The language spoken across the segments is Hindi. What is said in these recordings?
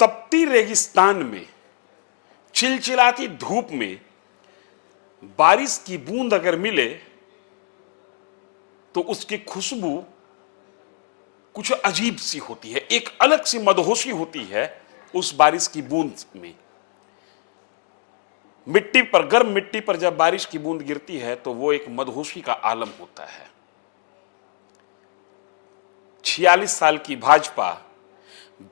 तपती रेगिस्तान में, चिलचिलाती धूप में बारिश की बूंद अगर मिले तो उसकी खुशबू कुछ अजीब सी होती है, एक अलग सी मदहोशी होती है उस बारिश की बूंद में। मिट्टी पर, गर्म मिट्टी पर जब बारिश की बूंद गिरती है तो वो एक मदहोशी का आलम होता है। 46 साल की भाजपा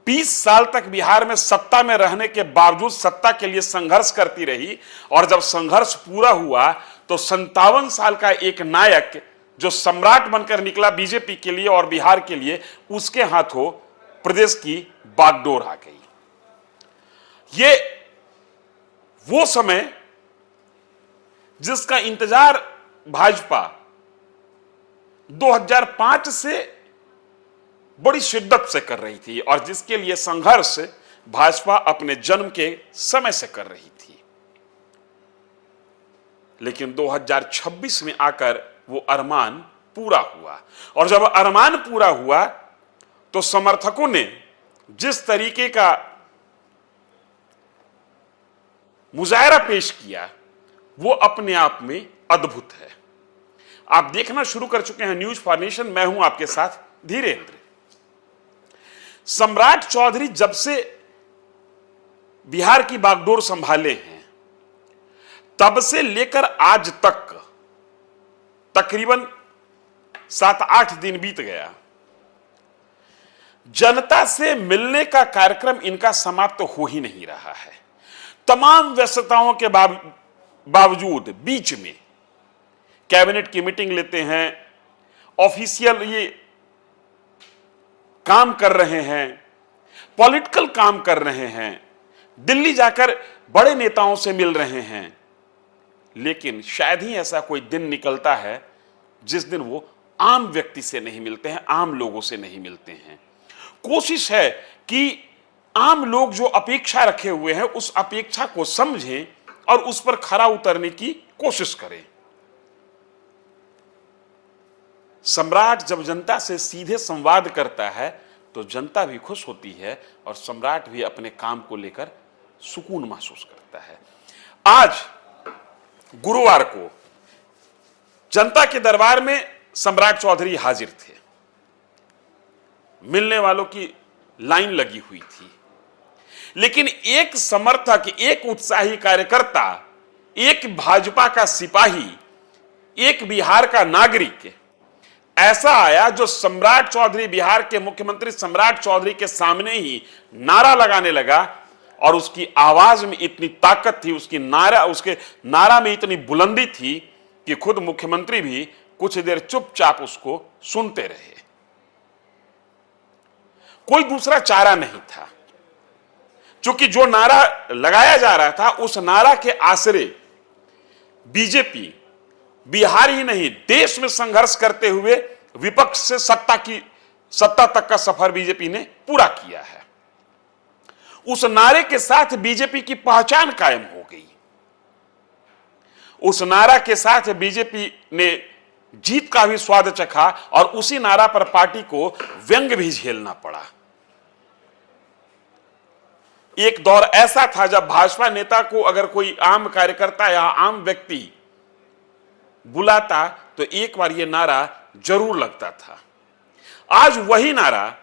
20 साल तक बिहार में सत्ता में रहने के बावजूद सत्ता के लिए संघर्ष करती रही, और जब संघर्ष पूरा हुआ तो 57 साल का एक नायक जो सम्राट बनकर निकला बीजेपी के लिए और बिहार के लिए, उसके हाथों प्रदेश की बागडोर आ गई। ये वो समय जिसका इंतजार भाजपा 2005 से बड़ी शिद्दत से कर रही थी और जिसके लिए संघर्ष भाजपा अपने जन्म के समय से कर रही थी। लेकिन 2026 में आकर वो अरमान पूरा हुआ, और जब अरमान पूरा हुआ तो समर्थकों ने जिस तरीके का मुजाहरा पेश किया वो अपने आप में अद्भुत है। आप देखना शुरू कर चुके हैं न्यूज फॉर नेशन, मैं हूं आपके साथ धीरेन्द्र। सम्राट चौधरी जब से बिहार की बागडोर संभाले हैं तब से लेकर आज तक तकरीबन 7-8 दिन बीत गया, जनता से मिलने का कार्यक्रम इनका समाप्त हो ही नहीं रहा है। तमाम व्यस्तताओं के बावजूद बीच में कैबिनेट की मीटिंग लेते हैं, ऑफिशियल ये काम कर रहे हैं, पॉलिटिकल काम कर रहे हैं, दिल्ली जाकर बड़े नेताओं से मिल रहे हैं, लेकिन शायद ही ऐसा कोई दिन निकलता है जिस दिन वो आम व्यक्ति से नहीं मिलते हैं, आम लोगों से नहीं मिलते हैं। कोशिश है कि आम लोग जो अपेक्षा रखे हुए हैं उस अपेक्षा को समझें और उस पर खरा उतरने की कोशिश करें। सम्राट जब जनता से सीधे संवाद करता है तो जनता भी खुश होती है और सम्राट भी अपने काम को लेकर सुकून महसूस करता है। आज गुरुवार को जनता के दरबार में सम्राट चौधरी हाजिर थे। मिलने वालों की लाइन लगी हुई थी, लेकिन एक समर्थक, एक उत्साही कार्यकर्ता, एक भाजपा का सिपाही, एक बिहार का नागरिक ऐसा आया जो सम्राट चौधरी, बिहार के मुख्यमंत्री सम्राट चौधरी के सामने ही नारा लगाने लगा, और उसकी आवाज में इतनी ताकत थी, उसके नारा में इतनी बुलंदी थी कि खुद मुख्यमंत्री भी कुछ देर चुपचाप उसको सुनते रहे। कोई दूसरा चारा नहीं था, क्योंकि जो नारा लगाया जा रहा था उस नारा के आसरे बीजेपी बिहार ही नहीं देश में संघर्ष करते हुए विपक्ष से सत्ता तक का सफर बीजेपी ने पूरा किया है। उस नारे के साथ बीजेपी की पहचान कायम हो गई। उस नारा के साथ बीजेपी ने जीत का भी स्वाद चखा और उसी नारा पर पार्टी को व्यंग भी झेलना पड़ा। एक दौर ऐसा था जब भाजपा नेता को अगर कोई आम कार्यकर्ता या आम व्यक्ति बुलाता तो एक बार यह नारा जरूर लगता था। आज वही नारा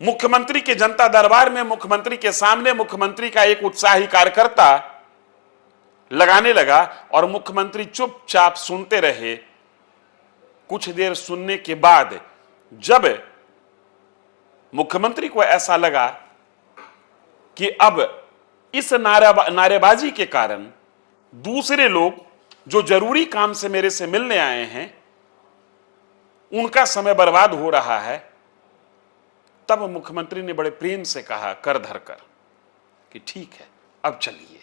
मुख्यमंत्री के जनता दरबार में, मुख्यमंत्री के सामने, मुख्यमंत्री का एक उत्साही कार्यकर्ता लगाने लगा और मुख्यमंत्री चुपचाप सुनते रहे। कुछ देर सुनने के बाद जब मुख्यमंत्री को ऐसा लगा कि अब इस नारेबाजी के कारण दूसरे लोग जो जरूरी काम से मेरे से मिलने आए हैं उनका समय बर्बाद हो रहा है, तब मुख्यमंत्री ने बड़े प्रेम से कहा कर धर कर कि ठीक है अब चलिए।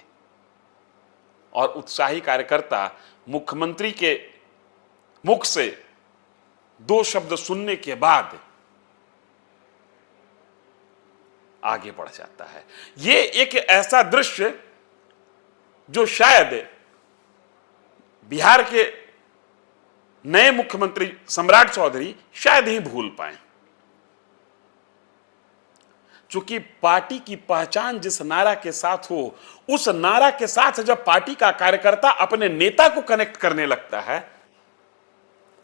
और उत्साही कार्यकर्ता मुख्यमंत्री के मुख से दो शब्द सुनने के बाद आगे बढ़ जाता है। यह एक ऐसा दृश्य जो शायद बिहार के नए मुख्यमंत्री सम्राट चौधरी शायद ही भूल पाए। चूंकि पार्टी की पहचान जिस नारा के साथ हो, उस नारा के साथ जब पार्टी का कार्यकर्ता अपने नेता को कनेक्ट करने लगता है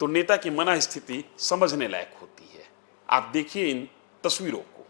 तो नेता की मनःस्थिति समझने लायक होती है। आप देखिए इन तस्वीरों को।